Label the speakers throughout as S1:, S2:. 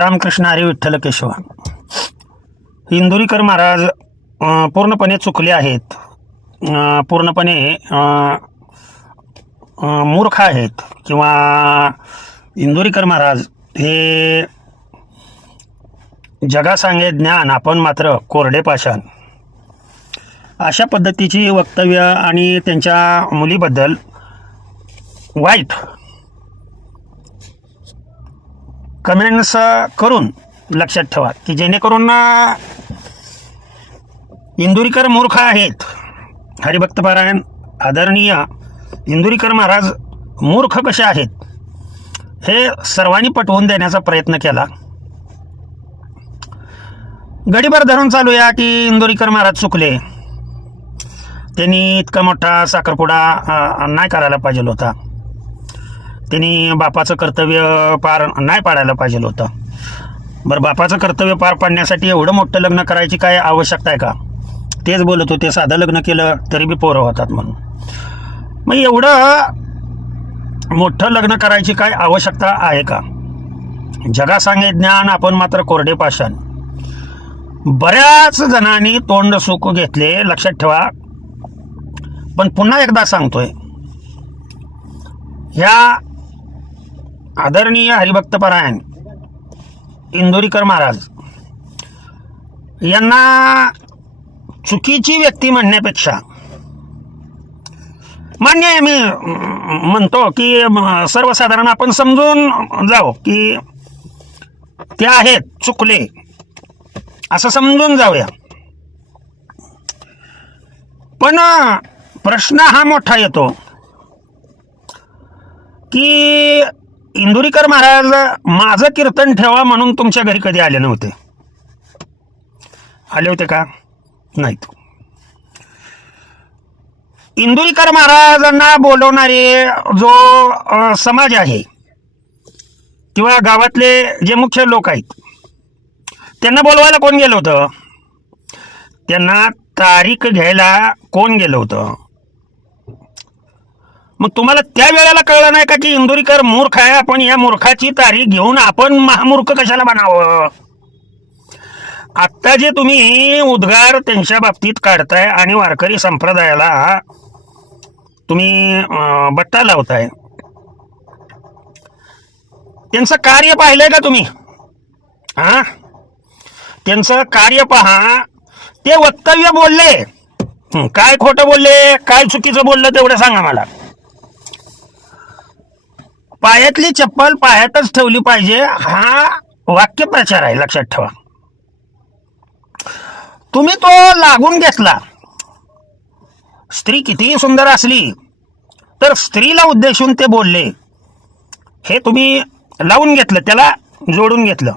S1: रामकृष्ण हरी विठ्ठल केशव इंदुरीकर महाराज पूर्णपणे चुकले आहेत. पूर्णपणे मूर्ख आहेत. किंवा इंदुरीकर महाराज हे जगासांगे ज्ञान आपण मात्र कोरडे पाषाण. अशा पद्धतीची वक्तव्य आणि त्यांच्या मुलीबद्दल वाईट कमेंट्स करून लक्षात ठेवा की जेणेकरून इंदुरीकर मूर्ख आहेत. हरिभक्त पारायण आदरणीय इंदुरीकर महाराज मूर्ख कसे आहेत? हे सर्वांनी पटवून देण्याचा प्रयत्न केला. गडीभर धरून चालूया की इंदुरीकर महाराज चुकले. त्यांनी इतका मोठा साखरपुडा नाही करायला पाहिजे होता. त्यांनी बापाचं कर्तव्य पार नाही पाडायला पाहिजे होतं. बरं बापाचं कर्तव्य पार पाडण्यासाठी एवढं मोठं लग्न करायची काय आवश्यकता आहे का? तेच बोलत होते साधं लग्न केलं तरी बी पोरं होतात म्हणून. मग एवढं मोठं लग्न करायची काय आवश्यकता आहे का? जगा सांगे ज्ञान आपण मात्र कोरडे पाषाण. बऱ्याच जणांनी तोंड सुख घेतले लक्षात ठेवा. पण पुन्हा एकदा सांगतोय ह्या आदरणीय हरिभक्त परायण इंदोरीकर महाराज यांना चुकीची व्यक्ती म्हणण्यापेक्षा मान्य आहे मी म्हणतो की सर्वसाधारण आपण समजून जाऊ की ते आहेत चुकले असं समजून जाऊया. पण प्रश्न हा मोठा येतो की इंदुरीकर महाराज माझं कीर्तन ठेवा म्हणून तुमच्या घरी कधी आले नव्हते. आले होते का? नाहीत. इंदुरीकर महाराजांना बोलवणारे जो समाज आहे किंवा गावातले जे मुख्य लोक आहेत त्यांना बोलवायला कोण गेलं होतं? त्यांना तारीख घ्यायला कोण गेलं होतं? मग तुम्हाला त्या वेळेला कळलं नाही का की इंदुरीकर मूर्ख आहे? आपण या मूर्खाची तारीख घेऊन आपण महामूर्ख कशाला बनावं? आत्ता जे तुम्ही उद्गार त्यांच्या बाबतीत काढताय आणि वारकरी संप्रदायाला तुम्ही बट्टा लावताय. त्यांचं कार्य पाहिलंय का तुम्ही? हा त्यांचं कार्य पहा. ते वक्तव्य बोलले. काय खोटं बोलले? काय चुकीचं बोललं तेवढं सांगा मला. पायातली चप्पल पायातच ठेवली पाहिजे. हा वाक्यप्रचार आहे लक्षात ठेवा. तुम्ही तो लागून घेतला. स्त्री कितीही सुंदर असली तर स्त्रीला उद्देशून ते बोलले. हे तुम्ही लावून घेतलं त्याला जोडून घेतलं.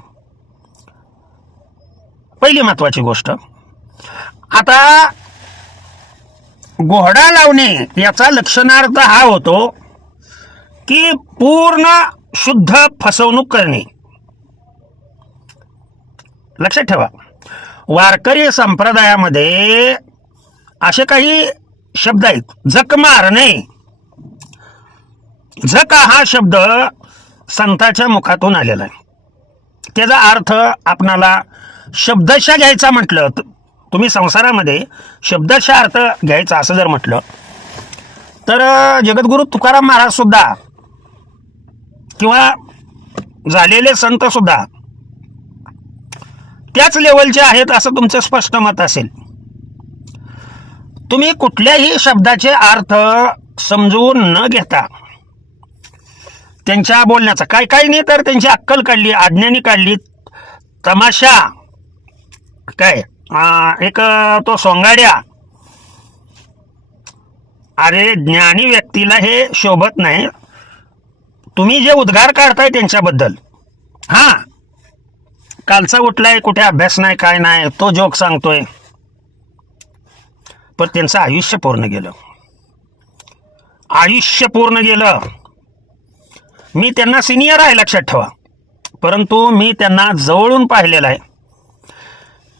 S1: पहिली महत्वाची गोष्ट. आता घोडा लावणे याचा लक्षणार्थ हा होतो की पूर्ण शुद्ध फसवणूक करणे. लक्षात ठेवा. वारकरी संप्रदायामध्ये असे काही शब्द आहेत. झक मारणे. झक हा शब्द संताच्या मुखातून आलेला आहे. त्याचा अर्थ आपणाला शब्दशः घ्यायचा म्हटलं त- तुम्ही संसारामध्ये शब्दशः अर्थ घ्यायचा असं जर म्हटलं तर जगद्गुरू जगद्गुरु तुकाराम महाराज सुद्धा किंवा झालेले संतसुद्धा त्याच लेवलचे आहेत असं तुमचं स्पष्ट मत असेल. तुम्ही कुठल्याही शब्दाचे अर्थ समजून न घेता त्यांच्या बोलण्याचा काय काही नाही तर त्यांची अक्कल काढली आज्ञानी काढली तमाशा काय एक तो सोंगाड्या. अरे ज्ञानी व्यक्तीला हे शोभत नाही. तुम्ही जे उद्गार काढताय त्यांच्याबद्दल. हां. कालचा उठलाय कुठे अभ्यास नाही काय नाही तो जोक सांगतोय. पण त्यांचं आयुष्य पूर्ण गेलं. आयुष्य पूर्ण गेलं. मी त्यांना सिनियर आहे लक्षात ठेवा. परंतु मी त्यांना जवळून पाहिलेलं आहे.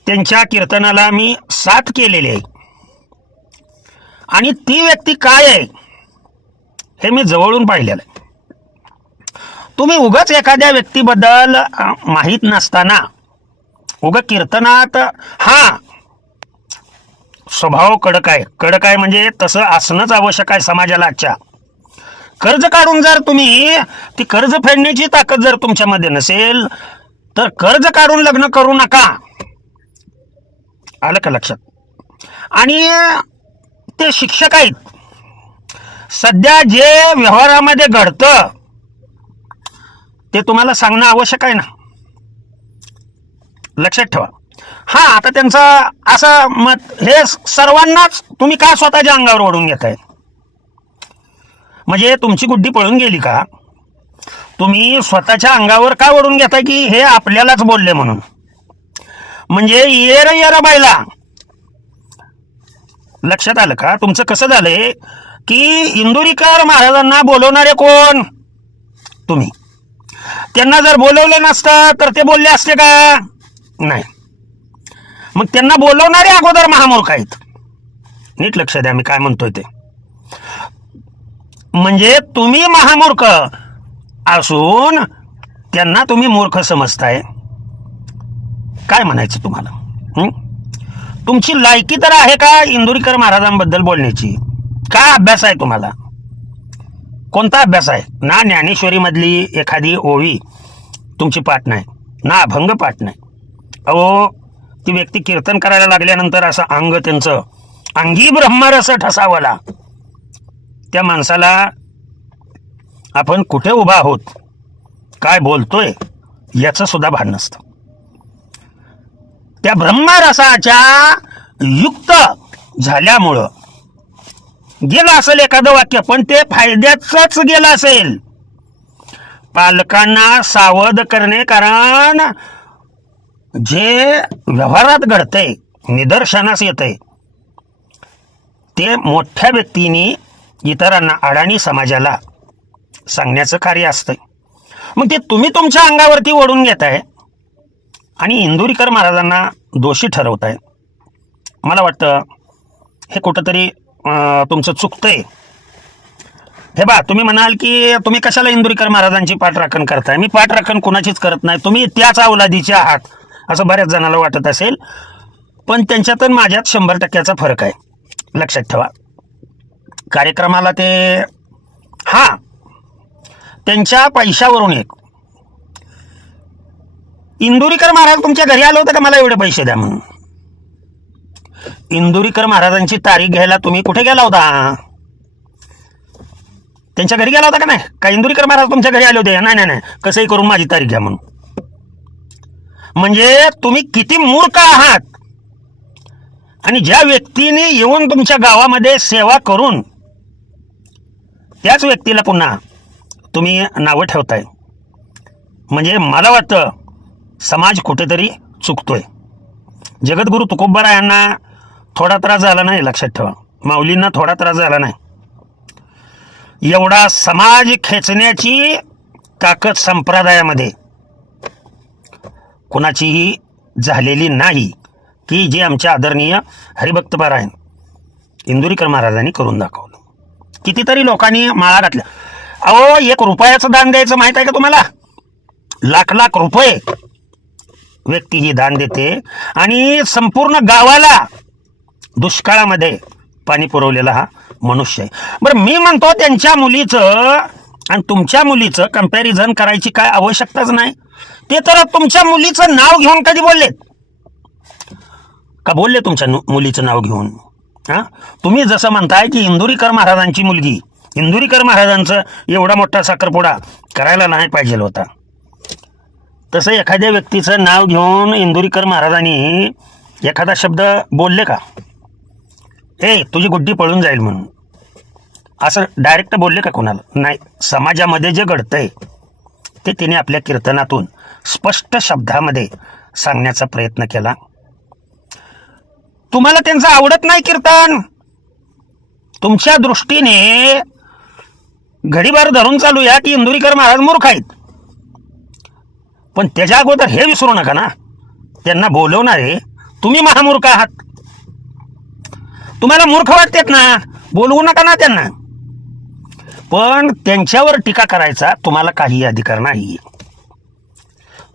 S1: त्यांच्या कीर्तनाला मी साथ केलेली आहे. आणि ती व्यक्ती काय आहे हे मी जवळून पाहिलेलं आहे. तुम्ही उगाच एखाद्या व्यक्तीबद्दल माहीत नसताना उग कीर्तनात हा स्वभाव कडक आहे. कडक आहे म्हणजे तसं असणंच आवश्यक आहे समाजाला आजच्या. कर्ज काढून जर तुम्ही ती कर्ज फेडण्याची ताकद जर तुमच्यामध्ये नसेल तर कर्ज काढून लग्न करू नका. आलं का लक्षात? आणि ते शिक्षक आहेत. सध्या जे व्यवहारामध्ये घडतं ते तुम्हाला सांगणं आवश्यक आहे ना? लक्षात ठेवा. हा आता त्यांचं असं मत हे सर्वांनाच तुम्ही का स्वतःच्या अंगावर ओढून घेताय? म्हणजे तुमची गुड्डी पळून गेली का? तुम्ही स्वतःच्या अंगावर का ओढून घेताय की हे आपल्यालाच बोलले म्हणून? म्हणजे येर येर बायला. लक्षात आलं का? तुमचं कसं झालंय की इंदुरीकर महाराजांना बोलवणारे कोण? तुम्ही. त्यांना जर बोलवलं नसतं तर ते बोलले असते का? नाही. मग त्यांना बोलवणारे अगोदर महामूर्ख आहेत. नीट लक्ष द्या मी काय म्हणतोय ते. म्हणजे तुम्ही महामूर्ख असून त्यांना तुम्ही मूर्ख समजताय. काय म्हणायचं तुम्हाला? तुमची लायकी तर आहे का इंदुरीकर महाराजांबद्दल बोलण्याची? काय अभ्यास आहे तुम्हाला? कोणता अभ्यास आहे? ना ज्ञानेश्वरीमधली एखादी ओवी तुमची पाठ नाही ना अभंग पाठ नाही. अहो ती व्यक्ती कीर्तन करायला लागल्यानंतर असं अंग त्यांचं अंगी ब्रह्मरस ठसावला. त्या माणसाला आपण कुठे उभा आहोत? काय बोलतोय? याचं सुद्धा भान नसतं. त्या ब्रह्मरसाच्या युक्त झाल्यामुळं गेलं असेल एखादं वाक्य पण ते फायद्याचंच गेलं असेल. पालकांना सावध करणे कारण जे व्यवहारात घडतंय निदर्शनास येतंय ते मोठ्या व्यक्तींनी इतरांना अडाणी समाजाला सांगण्याचं कार्य असतंय. मग ते तुम्ही तुमच्या अंगावरती ओढून घेताय आणि इंदुरीकर महाराजांना दोषी ठरवताय. मला वाटतं हे कुठंतरी तुमचं चुकतंय. हे बा तुम्ही म्हणाल की तुम्ही कशाला इंदुरीकर महाराजांची पाठराखण करताय? मी पाठराखण कुणाचीच करत नाही. तुम्ही त्याच अवलादीचे आहात असं बऱ्याच जणाला वाटत असेल. पण त्यांच्यात माझ्यात शंभर टक्क्याचा फरक आहे. लक्षात ठेवा. कार्यक्रमाला ते हा त्यांच्या पैशावरून एक. इंदुरीकर महाराज तुमच्या घरी आलं होतं का? मला एवढे पैसे द्या म्हणून. इंदुरीकर महाराजांची तारीख घ्यायला तुम्ही कुठे गेला होता? त्यांच्या घरी गेला होता का नाही? का इंदुरीकर महाराज तुमच्या घरी आले होते? नाही नाही नाही. कसंही करून माझी तारीख घ्या म्हणून. म्हणजे तुम्ही किती मूर्ख आहात? आणि ज्या व्यक्तीने येऊन तुमच्या गावामध्ये सेवा करून त्याच व्यक्तीला पुन्हा तुम्ही नावं ठेवताय. म्हणजे मला वाटतं समाज कुठेतरी चुकतोय. जगद्गुरु तुकोबरा यांना थोडा त्रास झाला नाही लक्षात ठेवा. माऊलींना थोडा त्रास झाला नाही. एवढा समाज खेचण्याची ताकद संप्रदायामध्ये कुणाचीही झालेली नाही की जे आमच्या आदरणीय हरिभक्त पारायण इंदुरीकर महाराजांनी करून दाखवलं. कितीतरी लोकांनी माळा घातल्या. अहो एक रुपयाचं दान द्यायचं माहीत आहे का तुम्हाला? लाख लाख रुपये व्यक्ती ही दान देते आणि संपूर्ण गावाला दुष्काळामध्ये पाणी पुरवलेला हा मनुष्य आहे. बरं मी म्हणतो त्यांच्या मुलीचं आणि तुमच्या मुलीचं कंपॅरिझन करायची काय आवश्यकताच नाही. ते तर तुमच्या मुलीचं नाव घेऊन कधी बोललेत? का बोलले तुमच्या नु- मुलीचं नाव घेऊन? हां? तुम्ही जसं म्हणताय की इंदुरीकर महाराजांची मुलगी. इंदुरीकर महाराजांचं एवढा मोठा साखरपुडा करायला नाही पाहिजे होता. तसं एखाद्या व्यक्तीचं नाव घेऊन इंदुरीकर महाराजांनी एखादा शब्द बोलले का? ए तुझी गुड्डी पळून जाईल म्हणून. असं डायरेक्ट बोलले का कोणाला? नाही समाजामध्ये जे घडतंय ते तिने आपल्या कीर्तनातून स्पष्ट शब्दामध्ये सांगण्याचा प्रयत्न केला. तुम्हाला त्यांचं आवडत नाही कीर्तन. तुमच्या दृष्टीने घडीभर धरून चालूया की इंदुरीकर महाराज मूर्ख आहेत. पण त्याच्या अगोदर हे विसरू नका ना. त्यांना बोलवणारे तुम्ही महामूर्ख आहात. तुम्हाला मूर्ख वाटतेत ना. बोलवू नका ना त्यांना. पण त्यांच्यावर टीका करायचा तुम्हाला काही अधिकार नाही.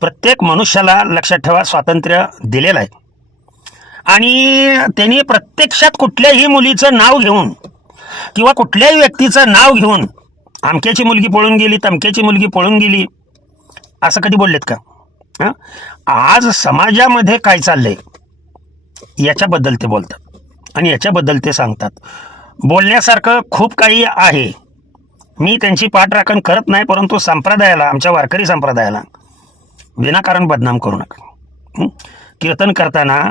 S1: प्रत्येक मनुष्याला लक्षात ठेवा स्वातंत्र्य दिलेलं आहे. आणि त्यांनी प्रत्यक्षात कुठल्याही मुलीचं नाव घेऊन किंवा कुठल्याही व्यक्तीचं नाव घेऊन आमक्याची मुलगी पळून गेली तमक्याची मुलगी पळून गेली असं कधी बोललेत का? हां? आज समाजामध्ये काय चाललंय? याच्याबद्दल ते बोलतात. आणि याच्याबद्दल ते सांगतात. बोलण्यासारखं खूप काही आहे. मी त्यांची पाठराखण करत नाही परंतु संप्रदायाला आमच्या वारकरी संप्रदायाला विनाकारण बदनाम करू नका. कीर्तन करताना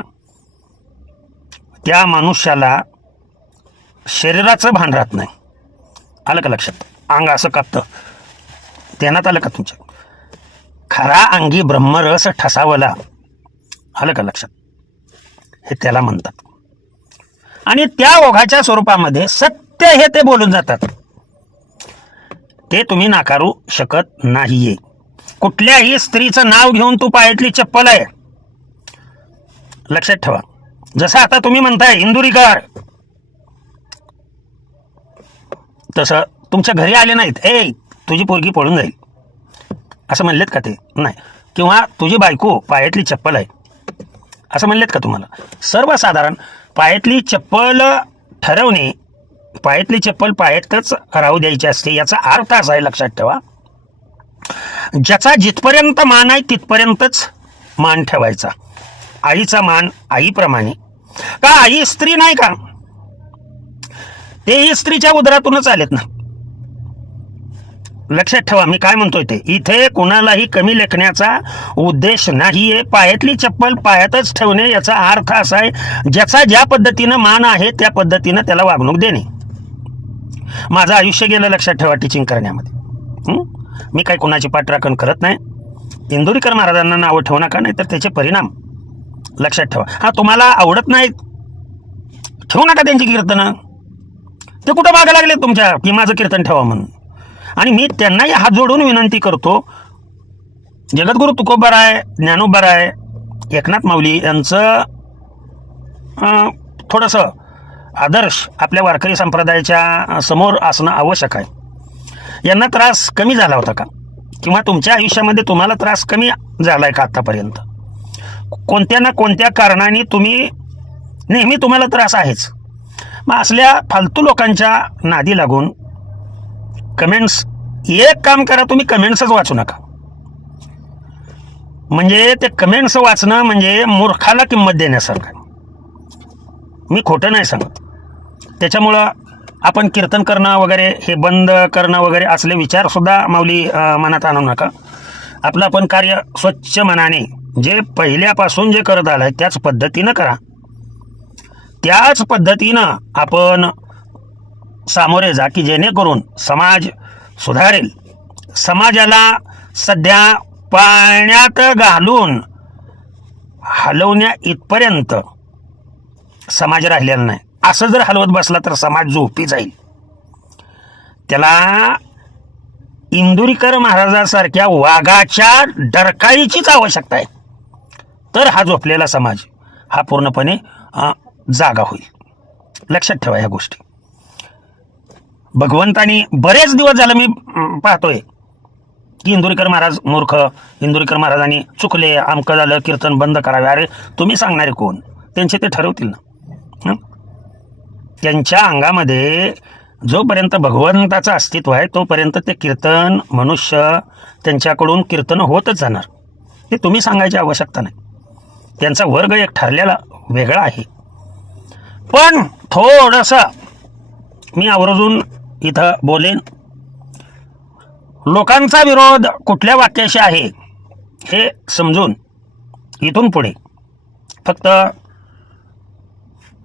S1: त्या मनुष्याला शरीराचं भान राहत नाही. आलं का लक्षात? अंग असं कापतं. ध्यानात आलं का तुमच्या? खरा अंगी ब्रह्मरस ठसावला. आलं का लक्षात? हे त्याला म्हणतात. आणि त्या ओघाच्या स्वरूपामध्ये सत्य हे ते बोलून जातात. ते तुम्ही नाकारू शकत नाहीये. कुठल्याही स्त्रीचं नाव घेऊन तू पायातली चप्पल आहे. लक्षात ठेवा. जसं आता तुम्ही म्हणताय इंदुरीकर. तसं तुमच्या घरी आले नाहीत. ए तुझी पोरगी पळून जाईल. असं म्हणलेत का ते? नाही. किंवा तुझी बायको पायातली चप्पल आहे. असं म्हणलेत का तुम्हाला? सर्वसाधारण पायातली चप्पल ठरवणे पायातली चप्पल पायातच राहू द्यायची असते याचा अर्थ असा आहे लक्षात ठेवा. ज्याचा जिथपर्यंत मान आहे तिथपर्यंतच मान ठेवायचा. आईचा मान आईप्रमाणे. का आई स्त्री नाही का? तेही स्त्रीच्या उदरातूनच आलेत ना. लक्षात ठेवा मी काय म्हणतोय ते. इथे कोणालाही कमी लेखण्याचा उद्देश नाहीये. पायातली चप्पल पायातच ठेवणे याचा अर्थ असा आहे ज्याचा ज्या पद्धतीनं मान आहे त्या पद्धतीनं त्याला वागणूक देणे. माझं आयुष्य गेलं लक्षात ठेवा टीचिंग करण्यामध्ये. मी काही कोणाची पाठराखण करत नाही. इंदुरीकर महाराजांना नावं ठेवू नका नाही तर त्याचे परिणाम लक्षात ठेवा. हा तुम्हाला आवडत नाहीत? ठेवू नका त्यांची कीर्तनं. ते कुठं मागं लागले तुमच्या? की माझं कीर्तन ठेवा म्हणून? आणि मी त्यांनाही हात जोडून विनंती करतो जगद्गुरु तुकोबाराय ज्ञानोबाराय एकनाथ माऊली यांचं थोडंसं आदर्श आपल्या वारकरी संप्रदायाच्या समोर असणं आवश्यक आहे. यांना त्रास कमी झाला होता का? किंवा तुमच्या आयुष्यामध्ये तुम्हाला त्रास कमी झाला आहे का आत्तापर्यंत कोणत्या ना कोणत्या कारणाने तुम्ही नेहमी तुम्हाला त्रास आहेच. मग असल्या फालतू लोकांच्या नादी लागून कमेंट्स एक काम करा तुम्ही कमेंट्सच वाचू नका. म्हणजे ते कमेंट्स वाचणं म्हणजे मूर्खाला किंमत देण्यासारखं मी खोटं नाही सांगत. त्याच्यामुळं आपण कीर्तन करणं वगैरे हे बंद करणं वगैरे असले विचारसुद्धा माऊली मनात आणू नका. आपलं आपण कार्य स्वच्छ मनाने जे पहिल्यापासून जे करत आलं आहे त्याच पद्धतीनं करा. त्याच पद्धतीनं आपण सामोरे जा की जेणेकरून समाज सुधारेल. समाजाला सध्या पाण्यात घालून हलवण्या इथपर्यंत समाज राहिलेला नाही. असं जर हलवत बसला तर समाज झोपी जाईल. त्याला इंदुरीकर महाराजासारख्या वाघाच्या डरकाईचीच आवश्यकता आहे. तर हा झोपलेला समाज हा पूर्णपणे जागा होईल. लक्षात ठेवा ह्या गोष्टी. भगवंतानी बरेच दिवस झालं मी पाहतोय. की इंदुरीकर महाराज मूर्ख इंदुरीकर महाराजांनी चुकले आमकं झालं कीर्तन बंद करावे. अरे तुम्ही सांगणारे कोण? त्यांचे ते ठरवतील ना. त्यांच्या अंगामध्ये जोपर्यंत भगवंताचं अस्तित्व आहे तोपर्यंत ते कीर्तन मनुष्य त्यांच्याकडून कीर्तन होतच जाणार. हे तुम्ही सांगायची आवश्यकता नाही. त्यांचा वर्ग एक ठरलेला वेगळा आहे. पण थोडंसं मी आवर्जून इथं बोलेन. लोकांचा विरोध कुठल्या वाक्याशी आहे हे समजून इथून पुढे. फक्त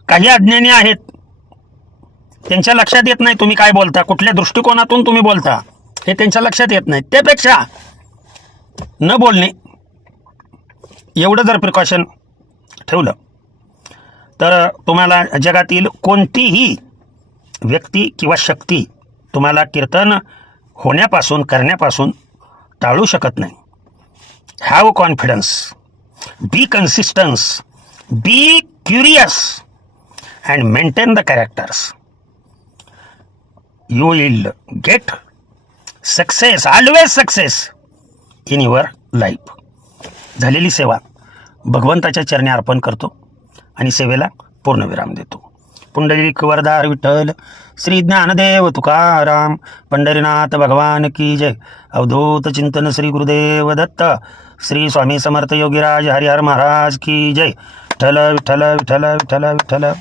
S1: काही अज्ञानी आहेत. त्यांच्या लक्षात येत नाही तुम्ही काय बोलता कुठल्या दृष्टिकोनातून तुम्ही बोलता हे त्यांच्या लक्षात येत नाही. त्यापेक्षा न बोलणे एवढं जर प्रिकॉशन ठेवलं तर तुम्हाला जगातील कोणतीही व्यक्ती किंवा शक्ती तुम्हाला कीर्तन होण्यापासून करण्यापासून टाळू शकत नाही. Have confidence be consistence be curious and maintain the characters you will get success always success in your life झालेली सेवा भगवंताच्या चरणी अर्पण करतो आणि सेवेला पूर्णविराम देतो. पुंडलिक वरदार विठ्ठल। श्री ज्ञानदेव तुकाराम। पंढरीनाथ भगवान की जय। अवधूत चिंतन श्री गुरुदेव दत्त। श्री स्वामी समर्थ योगीराज हरिहर महाराज की जय। विठ्ठल विठ्ठल विठ्ठल विठ्ठल विठ्ठल।